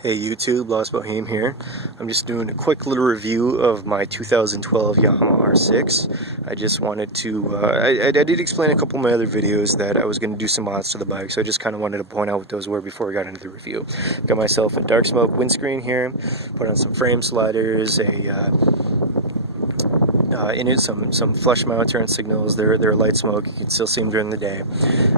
Hey YouTube, Lost Bohem here. I'm just doing a quick little review of my 2012 Yamaha R6. I just wanted to, I did explain a couple of my other videos that I was going to do some mods to the bike, so I just kind of wanted to point out what those were before we got into the review. Got myself a dark smoke windscreen here, put on some frame sliders, in it some flush mount turn signals. They're light smoke, you can still see them during the day.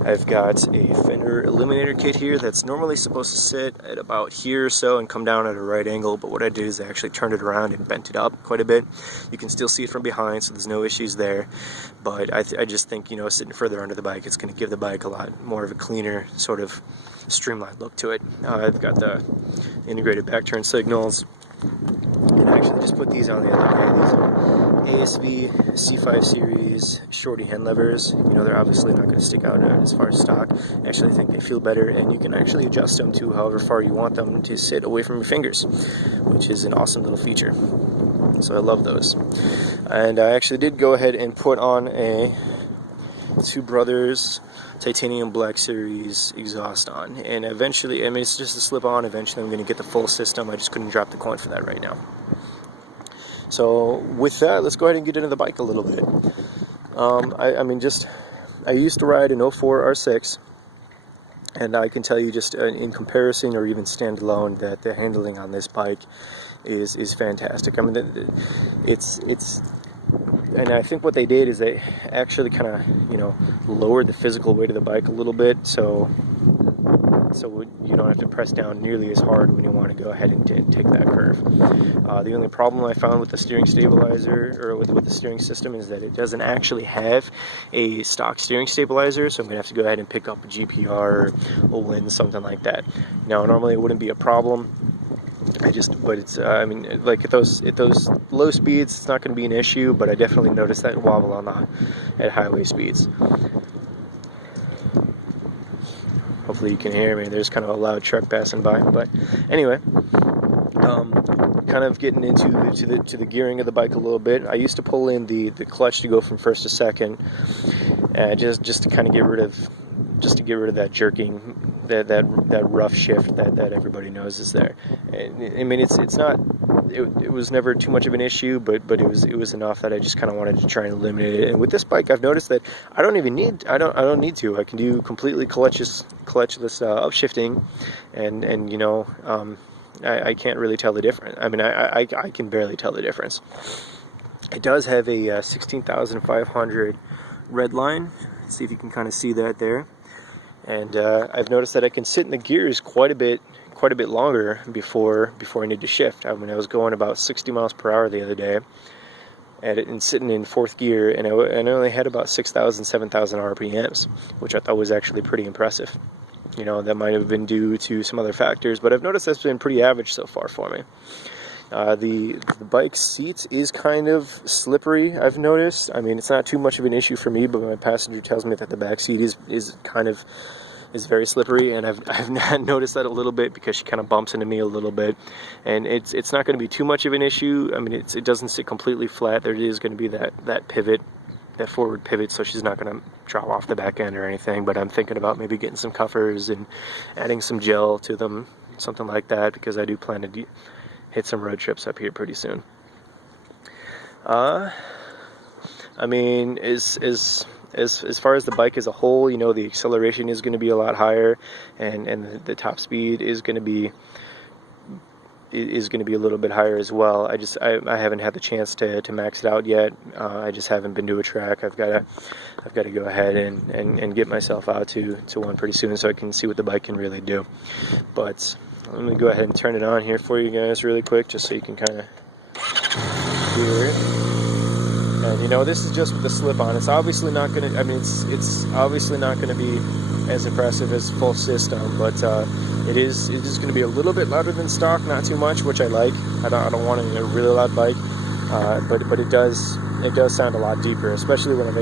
I've got a fender illuminator kit here that's normally supposed to sit at about here or so and come down at a right angle, but what I did is I actually turned it around and bent it up quite a bit. You can still see it from behind, so there's no issues there, but I just think, you know, sitting further under the bike, it's going to give the bike a lot more of a cleaner, sort of streamlined look to it. I've got the integrated back turn signals, and I actually just put these on the other day. These are ASV C5 series shorty hand levers. You know, they're obviously not going to stick out as far as stock. I actually think they feel better, and you can actually adjust them to however far you want them to sit away from your fingers, which is an awesome little feature. So I love those. And I actually did go ahead and put on a Two Brothers Titanium Black Series exhaust on, and eventually, I mean, it's just a slip on. Eventually I'm going to get the full system. I just couldn't drop the coin for that right now. So with that, let's go ahead and get into the bike a little bit. I used to ride an 04 R6, and I can tell you just in comparison or even standalone that the handling on this bike is fantastic. I mean, and I think what they did is they actually kind of, you know, lowered the physical weight of the bike a little bit, so you don't have to press down nearly as hard when you want to go ahead and take that curve. The only problem I found with the steering stabilizer, or with the steering system, is that it doesn't actually have a stock steering stabilizer, so I'm going to have to go ahead and pick up a GPR or a Wind, something like that. Now, normally it wouldn't be a problem. But it's, I mean, like at those low speeds, it's not going to be an issue, but I definitely noticed that wobble at highway speeds. Hopefully you can hear me. There's kind of a loud truck passing by, but anyway, kind of getting into the gearing of the bike a little bit. I used to pull in the clutch to go from first to second, just to kind of get rid of that jerking, that rough shift that everybody knows is there. I mean, it was never too much of an issue, but it was enough that I just kind of wanted to try and eliminate it. And with this bike, I've noticed that I don't need to. I can do completely clutchless upshifting, and you know, I can't really tell the difference. I mean, I can barely tell the difference. It does have a 16,500 red line. See if you can kind of see that there. And I've noticed that I can sit in the gears quite a bit longer before I need to shift. I mean, I was going about 60 miles per hour the other day, and sitting in fourth gear, and I only had about 6,000, 7,000 RPMs, which I thought was actually pretty impressive. You know, that might have been due to some other factors, but I've noticed that's been pretty average so far for me. The bike seat is kind of slippery, I've noticed. I mean, it's not too much of an issue for me, but my passenger tells me that the back seat is very slippery, and I've noticed that a little bit because she kind of bumps into me a little bit. And it's not going to be too much of an issue. I mean, it doesn't sit completely flat. There is going to be that pivot, that forward pivot, so she's not going to drop off the back end or anything. But I'm thinking about maybe getting some cuffers and adding some gel to them, something like that, because I do plan to hit some road trips up here pretty soon. I mean, as far as the bike as a whole, you know, the acceleration is going to be a lot higher, and the top speed is going to be a little bit higher as well. I haven't had the chance to max it out yet. I just haven't been to a track. I've got to go ahead and get myself out to one pretty soon, so I can see what the bike can really do. But let me go ahead and turn it on here for you guys really quick, just so you can kind of hear it. And you know, this is just with the slip-on. It's obviously not going to. I mean, it's obviously not going to be as impressive as full system, but it is going to be a little bit louder than stock, not too much, which I like. I don't want a really loud bike, but it does sound a lot deeper, especially when I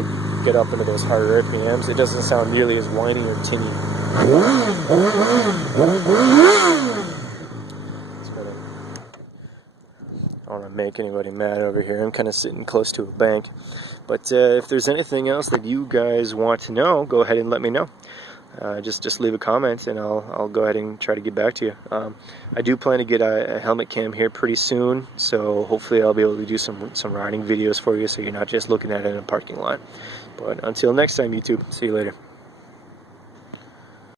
get up into those higher RPMs. It doesn't sound nearly as whiny or tinny. I don't want to make anybody mad over here. I'm kind of sitting close to a bank. But if there's anything else that you guys want to know, go ahead and let me know. just leave a comment, and I'll go ahead and try to get back to you. I do plan to get a helmet cam here pretty soon, so hopefully I'll be able to do some riding videos for you, so you're not just looking at it in a parking lot. But until next time, YouTube, see you later.